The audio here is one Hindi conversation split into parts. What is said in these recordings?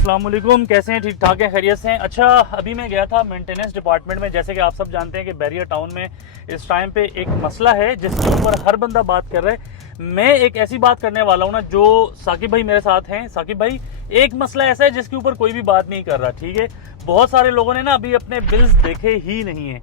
अस्सलाम वालेकुम, कैसे हैं? ठीक ठाक हैं, खैरियत से हैं। अच्छा, अभी मैं गया था मेंटेनेंस डिपार्टमेंट में। जैसे कि आप सब जानते हैं कि बैरियर टाउन में इस टाइम पे एक मसला है जिसके ऊपर हर बंदा बात कर रहा है। मैं एक ऐसी बात करने वाला हूँ ना, जो साकिब भाई मेरे साथ हैं। साकिब भाई, एक मसला ऐसा है जिसके ऊपर कोई भी बात नहीं कर रहा, ठीक है। बहुत सारे लोगों ने ना अभी अपने बिल्स देखे ही नहीं है।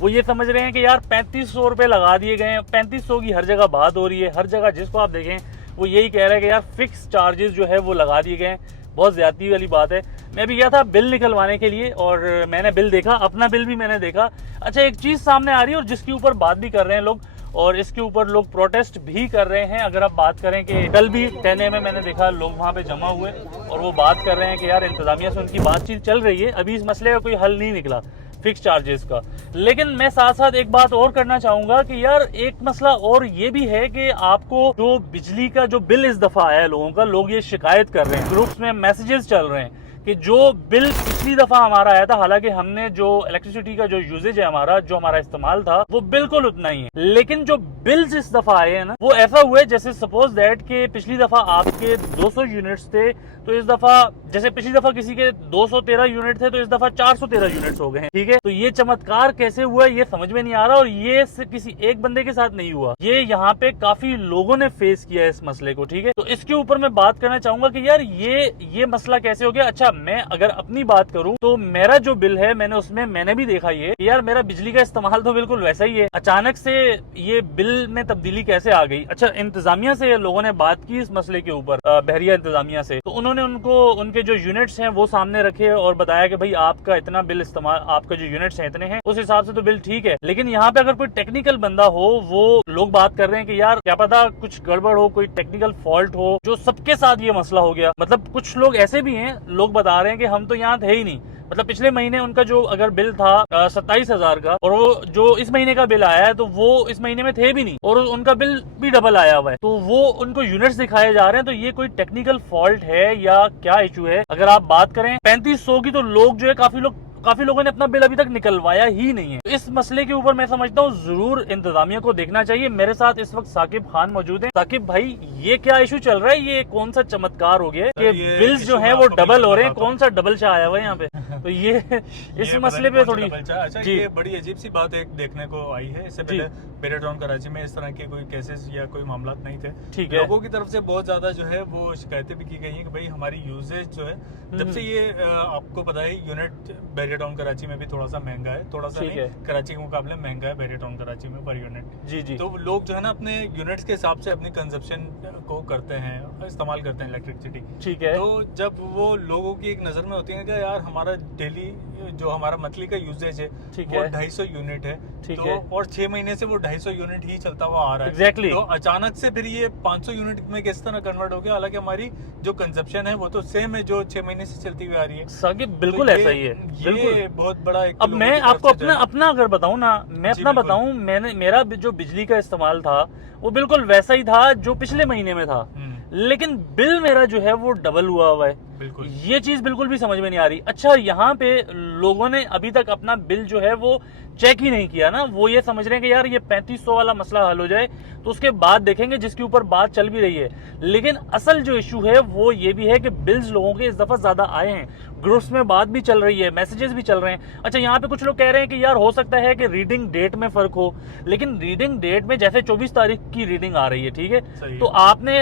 वो ये समझ रहे हैं कि यार 3500 रुपये लगा दिए गए हैं। 3500 की हर जगह बात हो रही है, हर जगह जिसको आप देखें वो यही कह रहे हैं कि यार फिक्स चार्जेस जो है वो लगा दिए गए हैं। बहुत ज्यादती वाली बात है। मैं भी गया था बिल निकलवाने के लिए और मैंने बिल देखा, अपना बिल भी मैंने देखा। अच्छा, एक चीज सामने आ रही है और जिसके ऊपर बात भी कर रहे हैं लोग, और इसके ऊपर लोग प्रोटेस्ट भी कर रहे हैं। अगर आप बात करें कि कल भी 10 AM में मैंने देखा लोग वहां पे जमा हुए और वो बात कर रहे हैं कि यार इंतजामिया से उनकी बातचीत चल रही है, अभी इस मसले का कोई हल नहीं निकला फिक्स चार्जेस का। लेकिन मैं साथ साथ एक बात और करना चाहूंगा कि यार एक मसला और ये भी है कि आपको जो बिजली का जो बिल इस दफा आया है लोगों का, लोग ये शिकायत कर रहे हैं, ग्रुप्स में मैसेजेस चल रहे हैं कि जो बिल पिछली दफा हमारा आया था, हालांकि हमने जो इलेक्ट्रिसिटी का जो यूजेज है हमारा, जो हमारा इस्तेमाल था, वो बिल्कुल उतना ही है। लेकिन जो बिल्स इस दफा आए हैं ना, वो ऐसा हुआ है जैसे सपोज दैट कि पिछली दफा आपके 200 यूनिट्स थे, तो इस दफा जैसे पिछली दफा किसी के 213 यूनिट थे, तो इस दफा 413 यूनिट्स हो गए हैं, ठीक है। तो ये चमत्कार कैसे हुआ ये समझ में नहीं आ रहा, और ये किसी एक बंदे के साथ नहीं हुआ, ये यहाँ पे काफी लोगों ने फेस किया है इस मसले को, ठीक है। तो इसके ऊपर मैं बात करना चाहूंगा कि यार ये मसला कैसे हो गया। अच्छा, मैं अगर अपनी बात करूं तो मेरा जो बिल है, मैंने भी देखा ये यार मेरा बिजली का इस्तेमाल तो बिल्कुल वैसा ही है। अचानक से ये बिल में तब्दीली कैसे आ गई। अच्छा, इंतजामिया से लोगों ने बात की इस मसले के ऊपर, बहरिया इंतजामिया से, तो उन्होंने उनके जो यूनिट्स हैं वो सामने रखे और बताया कि भाई आपका इतना बिल इस्तेमाल, आपका जो यूनिट्स हैं इतने हैं, उस हिसाब से तो बिल ठीक है। लेकिन यहाँ पे अगर कोई टेक्निकल बंदा हो, वो लोग बात कर रहे हैं कि यार क्या पता कुछ गड़बड़ हो, कोई टेक्निकल फॉल्ट हो, जो सबके साथ ये मसला हो गया। मतलब कुछ लोग ऐसे भी हैं, लोग बता रहे हैं कि हम तो यहाँ थे ही नहीं। मतलब पिछले महीने उनका जो अगर बिल था 27,000 का, और वो जो इस महीने का बिल आया है तो वो इस महीने में थे भी नहीं, और उनका बिल भी डबल आया हुआ है। तो वो उनको यूनिट्स दिखाए जा रहे हैं। तो ये कोई टेक्निकल फॉल्ट है या क्या इशू है? अगर आप बात करें 3500 की, तो लोग जो है काफी लोगों ने अपना बिल अभी तक निकलवाया ही नहीं है। तो इस मसले के ऊपर मैं समझता हूँ जरूर इंतजामिया को देखना चाहिए। मेरे साथ इस वक्त साकिब खान मौजूद हैं। साकिब भाई, ये क्या इशू चल रहा है? ये कौन सा चमत्कार हो गया कि बिल्स जो हैं वो डबल हो रहे हैं? कौन सा डबल शाह आया हुआ है यहाँ पे? तो ये इस मसले पे थोड़ी अच्छा, ये बड़ी अजीब सी बात एक देखने को आई है। इससे पहले बैरियर टाउन कराची में इस तरह के कोई केसेस या कोई मामला नहीं थे, ठीक है। लोगों की तरफ से बहुत ज्यादा जो है वो शिकायतें भी की गई हैं कि भाई हमारी यूजेज जो है, जब से ये आपको पता है यूनिट बैरियर टाउन कराची में भी थोड़ा सा महंगा है, थोड़ा सा नहीं, कराची के मुकाबले महंगा है बैरियर टाउन कराची में पर यूनिट। जी। तो लोग जो है ना अपने यूनिट्स के हिसाब से अपनी कंजप्शन को करते हैं, इस्तेमाल करते हैं इलेक्ट्रिसिटी, ठीक है। तो जब वो लोगों की एक नजर में होती है कि यार हमारा डेली जो हमारा मंथली का यूजेज है वो 250 यूनिट है, ठीक है, और 6 महीने से वो 250 यूनिट ही चलता हुआ आ रहा है। एग्जैक्टली। तो अचानक से फिर ये 500 यूनिट में किस तरह कन्वर्ट हो गया, हालांकि हमारी जो कंजप्शन है वो तो सेम है जो 6 महीने से चलती हुई आ रही है। बिल्कुल तो ऐसा ही है, ये बहुत बड़ा एक। अब मैं आपको अपना अगर बताऊं ना, मैं अपना बताऊं, मेरा जो बिजली का इस्तेमाल था वो बिल्कुल वैसा ही था जो पिछले महीने में था, लेकिन बिल मेरा जो है वो डबल हुआ है। बिल्कुल, ये चीज बिल्कुल भी समझ में नहीं आ रही। अच्छा, यहाँ पे लोगों ने अभी तक अपना बिल जो है वो चेक ही नहीं किया ना। वो ये समझ रहे हैं कि यार ये 3500 वाला मसला हल हो जाए तो उसके बाद देखेंगे, जिसके ऊपर बात चल भी रही है। लेकिन असल जो इशू है वो ये भी है कि बिल्स लोगों के इस दफा ज्यादा आए हैं, ग्रुप्स में बात भी चल रही है, मैसेजेस भी चल रहे हैं। अच्छा, यहाँ पे कुछ लोग कह रहे हैं कि यार हो सकता है कि रीडिंग डेट में फर्क हो, लेकिन रीडिंग डेट में जैसे 24 तारीख की रीडिंग आ रही है, ठीक है, तो आपने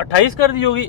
28 कर दी होगी,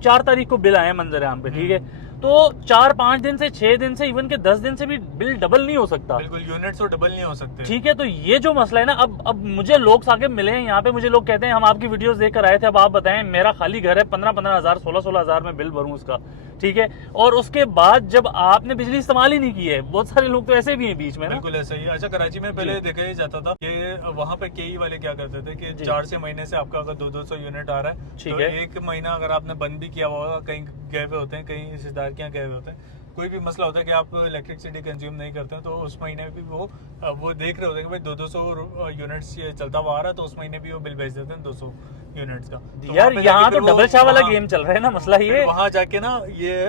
4 तारीख को बिल आए मंजर आम पे, ठीक है। तो 4-5 दिन से 6 दिन से इवन के 10 दिन से भी बिल डबल नहीं हो सकता। बिल्कुल, यूनिट्स तो डबल नहीं हो सकते, ठीक है। तो ये जो मसला है ना, अब मुझे लोग साकिब मिले हैं यहाँ पे, मुझे लोग कहते हैं हम आपकी वीडियोस देख कर आए थे, अब आप बताएं मेरा खाली घर है, 15-15 हजार 16-16 हजार में बिल भरूं उसका, ठीक है। और उसके बाद जब आपने बिजली इस्तेमाल ही नहीं की है, बहुत सारे लोग तो ऐसे भी हैं बीच में ना। बिल्कुल ऐसा ही। अच्छा, कराची में पहले देखा ही जाता था कि वहाँ पे केई वाले क्या करते थे कि 4 महीने से आपका अगर 200 यूनिट आ रहा है, ठीक है, 1 महीना अगर आपने बंद भी किया हुआ, कहीं गए हुए होते हैं, कहीं रिश्तेदार के यहाँ गए हुए होते हैं, कोई भी मसला होता है कि आप इलेक्ट्रिसिटी कंज्यूम नहीं करते हो, तो उस महीने भी वो देख रहे होते हैं कि भाई 200 यूनिट्स चलता हुआ आ रहा है, तो उस महीने भी वो बिल भेज देते हैं 200 यूनिट्स का। तो यार यहाँ तो डबल शाह वाला वहाँ- गेम चल रहा है ना, मसला ये वहाँ जाके ना ये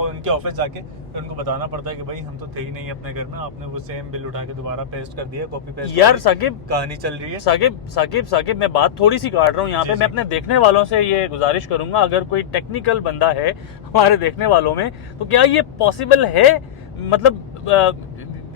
उनके ऑफिस जाके उनको बताना पड़ता है कि भाई हम तो थे ही नहीं अपने घर में, आपने वो सेम बिल उठा के दोबारा पेस्ट कर दिया, कॉपी पेस्ट। यार साकिब कहानी चल रही है। साकिब मैं बात थोड़ी सी काट रहा हूँ यहाँ पे। मैं अपने देखने वालों से ये गुजारिश करूंगा, अगर कोई टेक्निकल बंदा है हमारे देखने वालों में, तो क्या ये पॉसिबल है, मतलब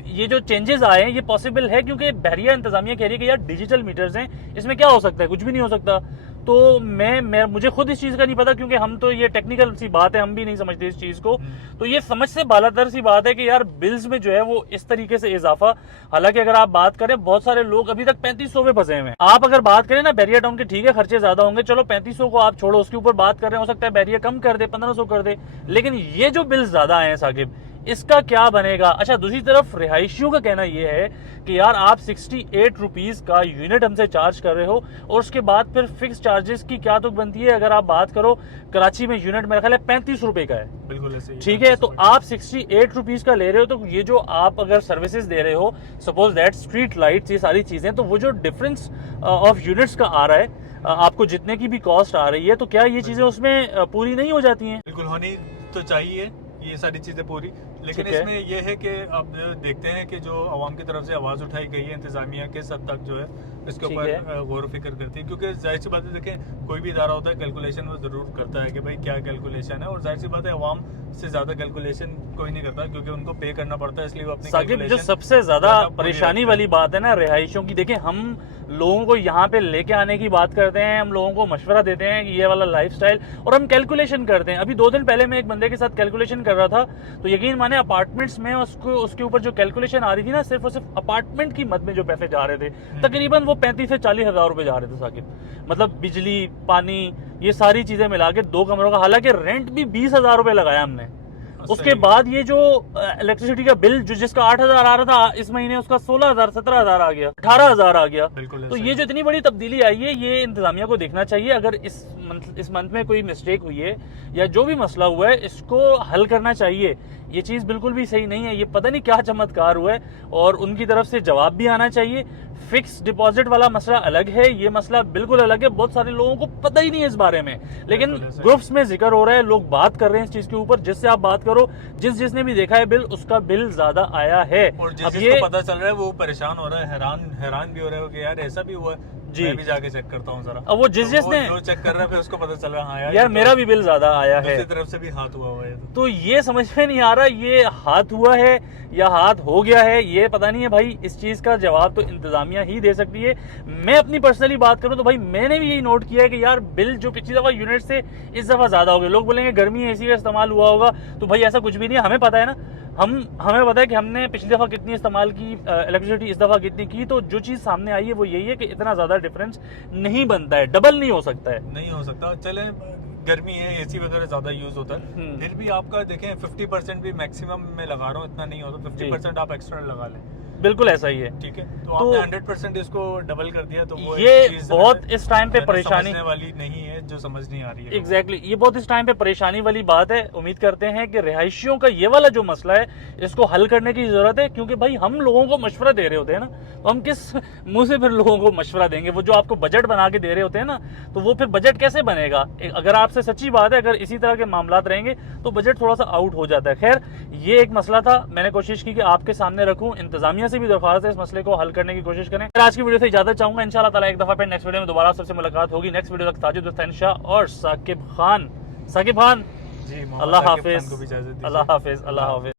ये जो चेंजेस आए हैं ये पॉसिबल है? क्योंकि बहरिया इंतजामिया कह रही है कि यार डिजिटल मीटर्स हैं, इसमें क्या हो सकता है, कुछ भी नहीं हो सकता। तो मैं मुझे खुद इस चीज का नहीं पता, क्योंकि हम तो ये टेक्निकल सी बात है, हम भी नहीं समझते इस चीज को। तो ये समझ से बालातर सी बात है कि यार बिल्स में जो है वो इस तरीके से इजाफा। हालांकि अगर आप बात करें, बहुत सारे लोग अभी तक 3500 पे फंसे हुए हैं। आप अगर बात करें ना बैरिया टाउन के, ठीक है खर्चे ज्यादा होंगे, चलो 3500 को आप छोड़ो, उसके ऊपर बात कर रहे हो सकता है बैरिया कम कर दे, 1500 कर दे, लेकिन ये जो बिल्स ज्यादा आए हैं साकिब, इसका क्या बनेगा? अच्छा, दूसरी तरफ रिहायशियों का कहना यह है कि यार आप 68 रुपीज का यूनिट हमसे चार्ज कर रहे हो, और उसके बाद फिर फिक्स चार्जेस की क्या तो बनती है। अगर आप बात करो कराची में यूनिट मेरा ख्याल है 35 रुपए का है, बिल्कुल ऐसे ही। ठीक है। तो आप 68 रुपीज का ले रहे हो, तो ये जो आप अगर सर्विसेज दे रहे हो, सपोज दैट स्ट्रीट लाइट्स, ये सारी चीजें, तो वो जो डिफरेंस ऑफ यूनिट्स का आ रहा है, आपको जितने की भी कॉस्ट आ रही है, तो क्या ये चीजें उसमें पूरी नहीं हो जाती हैं? बिल्कुल होनी तो चाहिए ये सारी चीजें पूरी, लेकिन इसमें ये है कि अब देखते हैं कि जो अवाम की तरफ से आवाज उठाई गई है, इंतजामिया किस हद तक जो है इसके ऊपर गौर फिक्र करती है। क्योंकि जाहिर सी बात है, देखें कोई भी इदारा होता है कैलकुलेशन वो जरूर करता है कि भाई क्या कैलकुलेशन है, और जाहिर सी बात है अवाम से ज्यादा कैलकुलेशन कोई नहीं करता, क्योंकि उनको पे करना पड़ता है, इसलिए वो अपनी साकिब जो सबसे ज्यादा परेशानी वाली बात है ना रिहायशियों की, देखें हम लोगों को यहाँ पे लेके आने की बात करते हैं, हम लोगों को मशवरा देते हैं कि ये वाला लाइफस्टाइल, और हम कैलकुलेशन करते हैं। अभी 2 दिन पहले मैं एक बंदे के साथ कैलकुलेशन कर रहा था, तो यकीन माने अपार्टमेंट्स में उसके ऊपर जो कैलकुलेशन आ रही थी ना, सिर्फ और सिर्फ अपार्टमेंट की मद में जो पैसे जा रहे थे, तकरीबन वो 35 से 40 हजार रुपए जा रहे थे साकिब। मतलब बिजली, पानी, ये सारी चीजें मिला के 2 कमरों का, हालांकि रेंट भी 20,000 रुपए लगाया हमने। उसके बाद ये जो इलेक्ट्रिसिटी का बिल जो जिसका 8,000 आ रहा था, इस महीने उसका 16,000, 17,000 आ गया, 18,000 आ गया। तो ये जो इतनी बड़ी तब्दीली आई है, ये इंतजामिया को देखना चाहिए। अगर इस मंथ में कोई मिस्टेक हुई है या जो भी मसला हुआ है, इसको हल करना चाहिए। ये चीज बिल्कुल भी सही नहीं है, ये पता नहीं क्या चमत्कार हुआ है, और उनकी तरफ से जवाब भी आना चाहिए। फिक्स डिपॉजिट वाला मसला अलग है, ये मसला बिल्कुल अलग है, बहुत सारे लोगों को पता ही नहीं है इस बारे में, लेकिन ग्रुप्स में जिक्र हो रहा है, लोग बात कर रहे हैं इस चीज के ऊपर। जिससे आप बात करो, जिसने भी देखा है बिल, उसका बिल ज्यादा आया है। और जिसको पता चल रहा है वो परेशान हो रहा है, हैरान भी हो रहा है कि यार ऐसा भी हुआ है। मैं भी जाके चेक करता हूँ जरा। अब वो जिसने जो चेक कर रहा है उसको पता चल रहा है, हाँ यार मेरा भी बिल ज्यादा आया है, दूसरी तरफ से भी हाथ हुआ है। तो ये समझ में नहीं आ रहा ये हाथ हुआ है या हाथ हो गया है, ये पता नहीं है भाई। इस चीज का जवाब तो इंतजामिया ही दे सकती है। मैं अपनी पर्सनली बात करूं तो भाई मैंने भी यही नोट किया है कि यार बिल जो पिछली दफा यूनिट से इस दफा ज्यादा हो गए। लोग बोलेंगे गर्मी एसी का इस्तेमाल हुआ होगा, तो भाई ऐसा कुछ भी नहीं है, हमें पता है ना, हमें पता है कि हमने पिछली दफा कितनी इस्तेमाल की इलेक्ट्रिसिटी, इस दफा कितनी की। तो जो चीज सामने आई है वो यही है कि इतना ज्यादा डिफरेंस नहीं बनता है, डबल नहीं हो सकता है, नहीं हो सकता। चले गर्मी है, एसी वगैरह ज्यादा यूज होता है, फिर भी आपका देखें 50% भी मैक्सिमम में लगा रहा हूँ, इतना नहीं होता, 50% आप एक्स्ट्रा लगा लें, बिल्कुल ऐसा ही है। ठीक है, तो आपने 100% इसको डबल कर दिया, तो वो ये बहुत इस टाइम पे परेशानी वाली नहीं है, जो समझ नहीं आ रही है। एग्जैक्टली ये बहुत इस टाइम पे परेशानी वाली बात है। उम्मीद करते हैं कि रिहायशियों का ये वाला जो मसला है, इसको हल करने की जरूरत है, क्योंकि भाई हम लोगों को मशवरा दे रहे होते हैं ना, तो हम किस मुंह से फिर लोगों को मशवरा देंगे? वो जो आपको बजट बना के दे रहे होते हैं ना, तो वो फिर बजट कैसे बनेगा? अगर आपसे सच्ची बात है, अगर इसी तरह के मामलात रहेंगे तो बजट थोड़ा सा आउट हो जाता है। खैर, ये एक मसला था, मैंने कोशिश की कि आपके सामने रखूं। इंतजामिया से भी दरख्वास्त है इस मसले को हल करने की कोशिश करें। आज की वीडियो से इजाजत चाहूंगा, इंशाल्लाह ताला एक दफा फिर नेक्स्ट वीडियो में दोबारा सबसे मुलाकात होगी। नेक्स्ट वीडियो तक साजिद हुसैन शाह और साकिब खान जी, अल्लाह हाफिज, अल्लाह हाफिज, अल्लाह हाफिज।